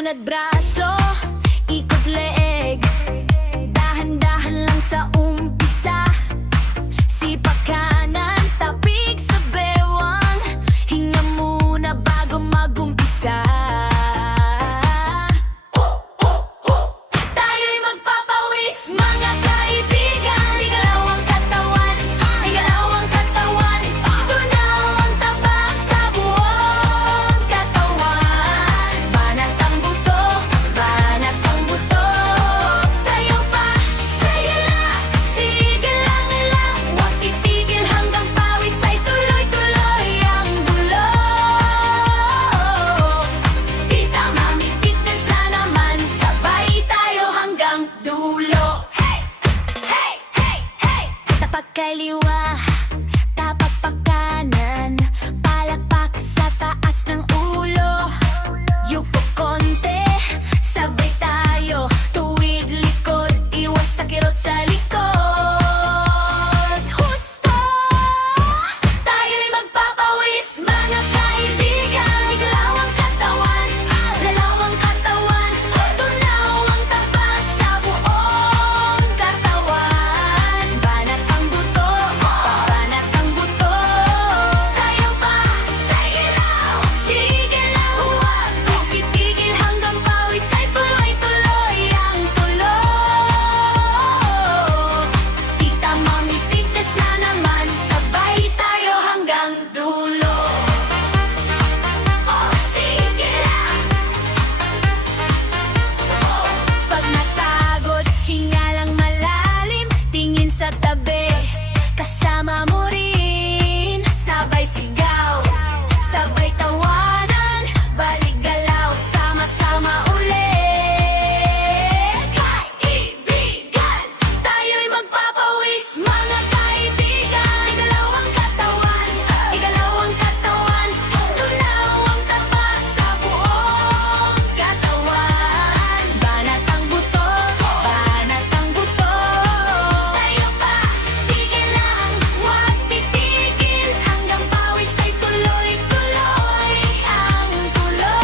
Unat braso, ikot leeg, dahan-dahan lang sa umpisa. Sipak kanan, tapik sa bewang, hinga muna bago magumpisa. Tayo'y magpapawis, mga kaibigan. Igalaw ang katawan, igalaw ang katawan. Tunaw ang taba sa buong katawan. Banat ang buto, banat ang buto. Sayaw pa, sayo lang, sige lang. Huwag titigil hanggang pawis ay tuloy-tuloy ang dulo. Tita Mami Fitness na naman, sabay tayo hanggang dulo. Hey! Hey! Hey! Hey! Tapak kaliwa, tapak pa kanan, palakpak sa taas ng ulo. Yuko konti, sabay tayo, tuwid likod, iwas sa kirot sa likod. Husto! Tayo'y magpapawis, mga kaibigan. Igalaw ang katawan, galaw ang katawan. Tunaw ang taba sa buong katawan. Banat ang buto, banat ang buto. Sayaw pa, sayaw, sige lang. Huwag titigil hanggang pawis ay tuloy-tuloy ang tulo. Tita Mami Fitness na naman, sabay tayo hanggang dulo. Oh, sige lang. Pag natagod, hinga lang malalim, tingin sa tabi, kasama mo rin. Sabay sigaw, sabay tawanan, balik galaw, sama-sama ulit. Kaibigan, tayo'y magpapawis, mga kaibigan. Igalaw ang katawan, igalaw ang katawan. Tunaw ang taba sa buong katawan. Banat ang buto, banat ang buto. Sayaw pa, sige lang, huwag titigil hanggang pawis ay tuloy-tuloy ang tulo.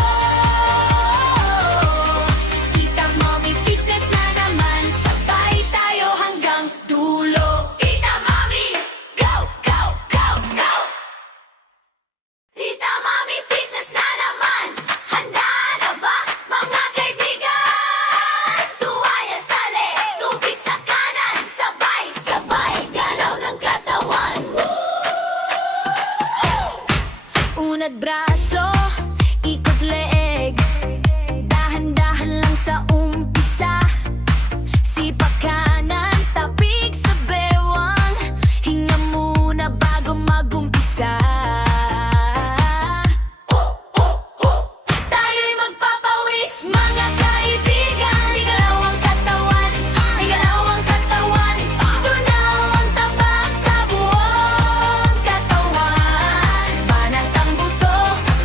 Tita Mami Fitness na naman, sabay tayo hanggang dulo. Tita Mami, go, go, go, go! Tita Mami Fitness na naman, handa na ba mga kaibigan? Tuwaya sali, tubig sa kanan, sabay-sabay galaw ng katawan. Unat braso, ikot leeg, dahan-dahan lang sa umpisa. Sipak kanan, tapik sa bewang, hinga muna bago magumpisa. Tayo'y magpapawis, mga kaibigan. Igalaw ang katawan, igalaw ang katawan. Tunaw ang taba sa buong katawan. Banat ang buto,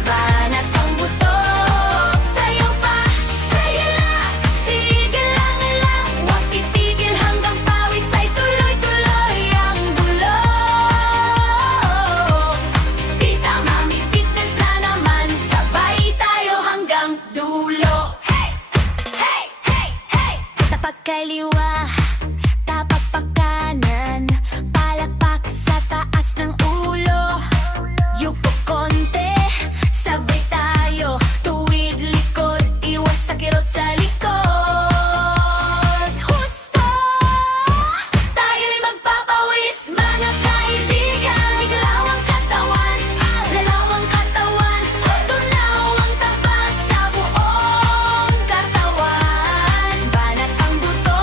banat ang buto. Sayaw pa, sayo lang, sige lang. Huwag titigil hanggang pawis ay tuloy-tuloy ang dulo. Tita Mami Fitness na naman, sabay tayo hanggang dulo. Hey! Hey! Hey! Hey! Tapak kaliwa, tapak pa kanan, palakpak sa taas ng ulo. Yuko konti, sabay tayo, tuwid likod, iwas sa kirot sa likod. Husto! Tayo'y magpapawis, mga kaibigan. Igalaw ang katawan, galaw ang katawan. Tunaw ang taba sa buong katawan. Banat ang buto,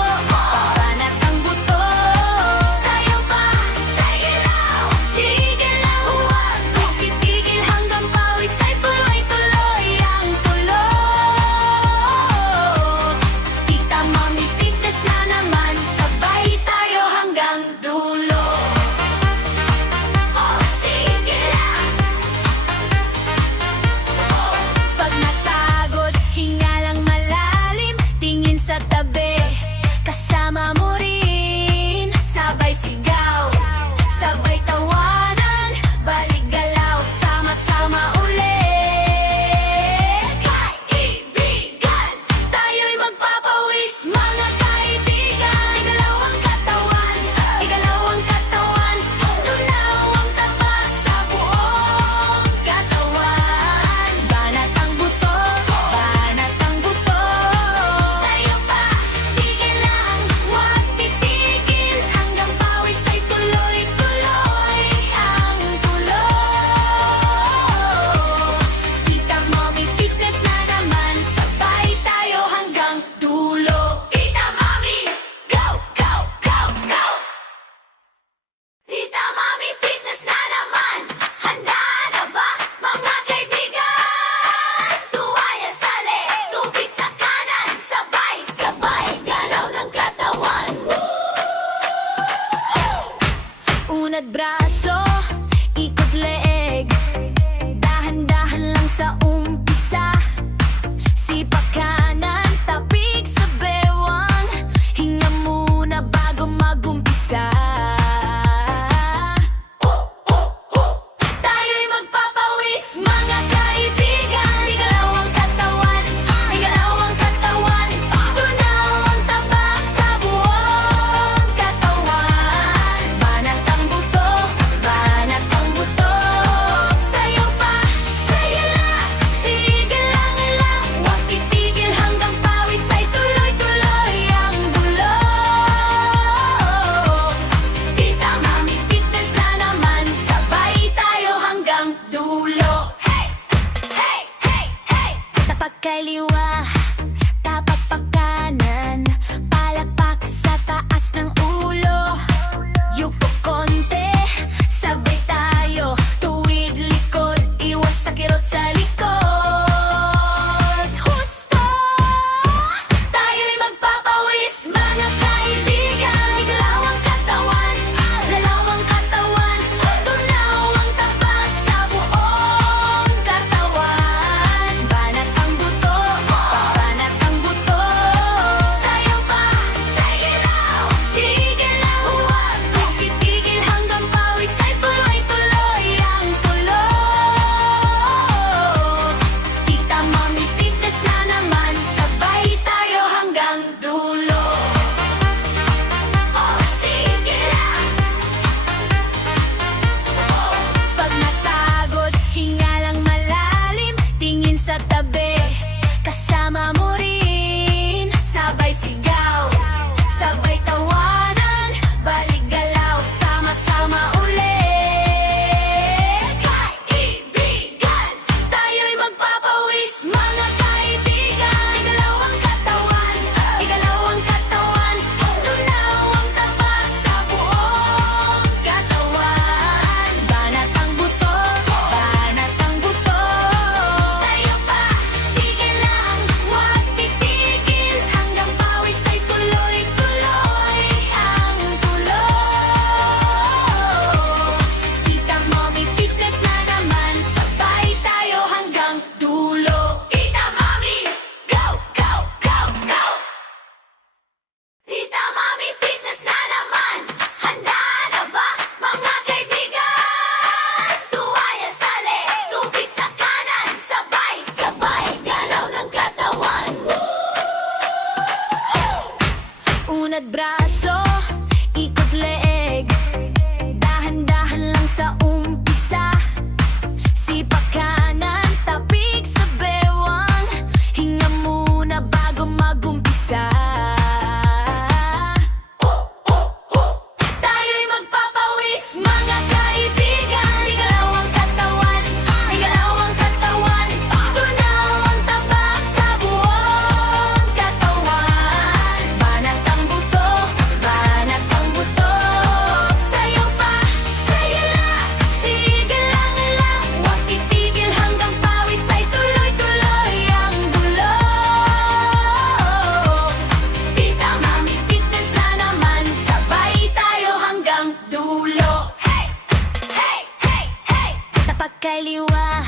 Unat braso, ikot leeg, dahan-dahan lang sa umpisa. Sipak kanan, tapik sa bewang, hinga muna bago magumpisa. Tayo'y magpapawis, mga kaibigan. Igalaw ang katawan, igalaw ang katawan. Tunaw ang taba sa buong katawan. Banat ang buto, banat ang buto. Sayo pa, sayo lang, sige lang lang. Huwag titigil hanggang pawis ay tuloy-tuloy ang dulo. Tita Mami Fitness na naman, sabay tayo hanggang dulo. Hey! Hey! Hey! Hey! Tapak kaliwa,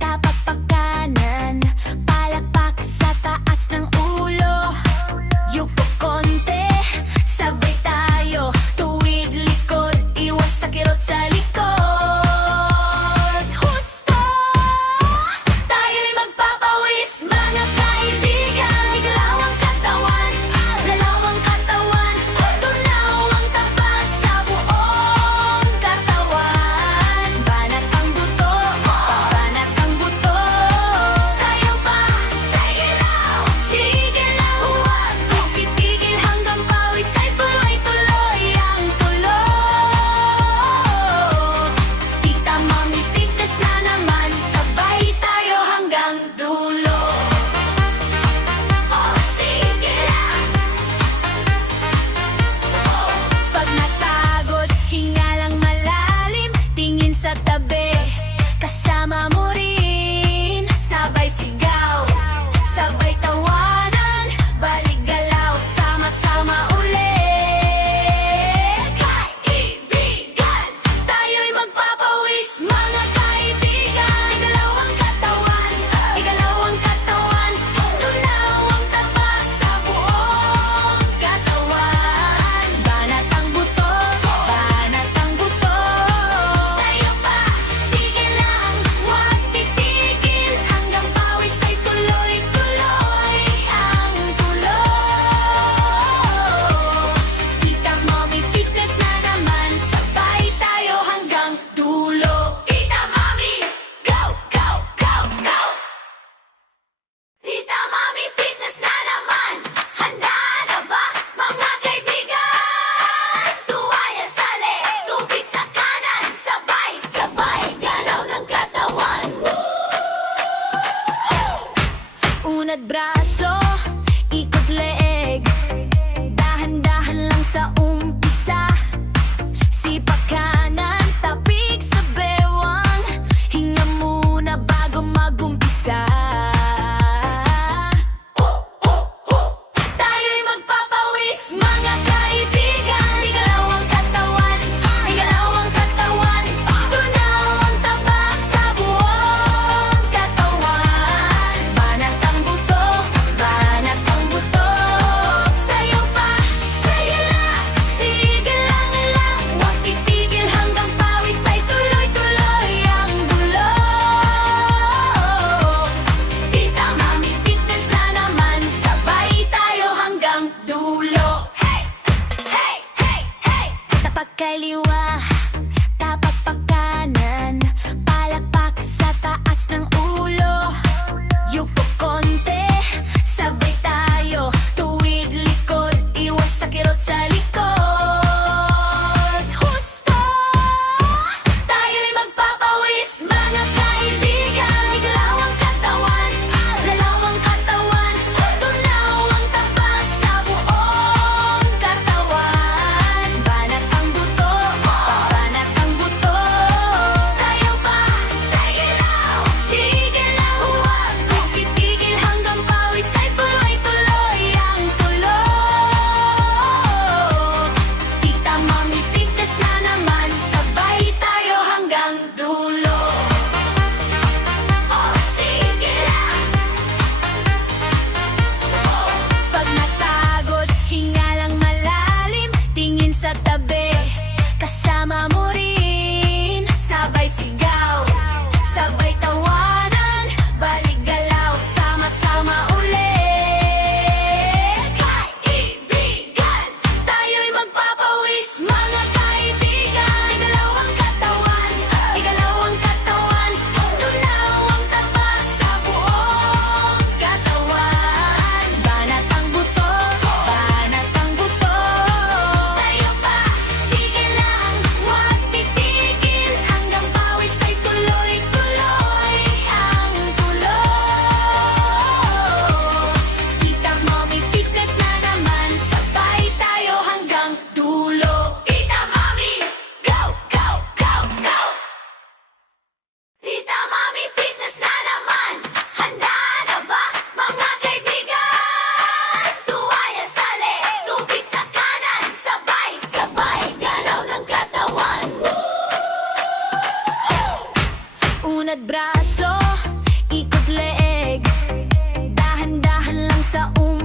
tapak pa kanan, palakpak sa taas ng ulo. Yuko konti, sabay tayo, tuwid likod, iwas sa kirot sa likod. Husto! Tayo'y magpapawis, mga kaibigan. Igalaw ang katawan, galaw ang katawan. Tunaw ang taba sa buong katawan. Banat ang buto, banat ang buto. Sayo pa, sige lang, sige lang. Huwag titigil hanggang pawis ay tuloy-tuloy ang tulo. Tita Mami Fitness na naman, sabay tayo hanggang dulo. Oh, sige lang. Pag natagod, hinga lang malalim, tingin sa tabi, kasama mo rin. Sabay sigaw, sabay tawanan, balik galaw, sama-sama ulit. Kaibigan, tayo'y magpapawis, mga kaibigan. Igalaw ang katawan, igalaw ang katawan. Tunaw ang taba sa buong katawan. Banat ang buto, banat ang buto. Sayo pa, sige lang, huwag titigil hanggang pawis ay tuloy-tuloy ang tulo. Tita Mami Fitness na naman, sabay tayo hanggang dulo. Tita Mami, go, go, go, go! Tita Mami Fitness na naman, handa na ba mga kaibigan? Tuwaya sali, tubig sa kanan, sabay-sabay galaw ng katawan. Unat braso, ikot leeg, dahan-dahan lang sa umpisa. Sipak kanan, tapik sa bewang, hinga muna bago magumpisa. Tayo'y magpapawis, mga kaibigan. Igalaw ang katawan, igalaw ang katawan. Tunaw ang taba sa buong katawan. Banat ang buto, banat ang buto. Sayo pa, sayo lang, sige sa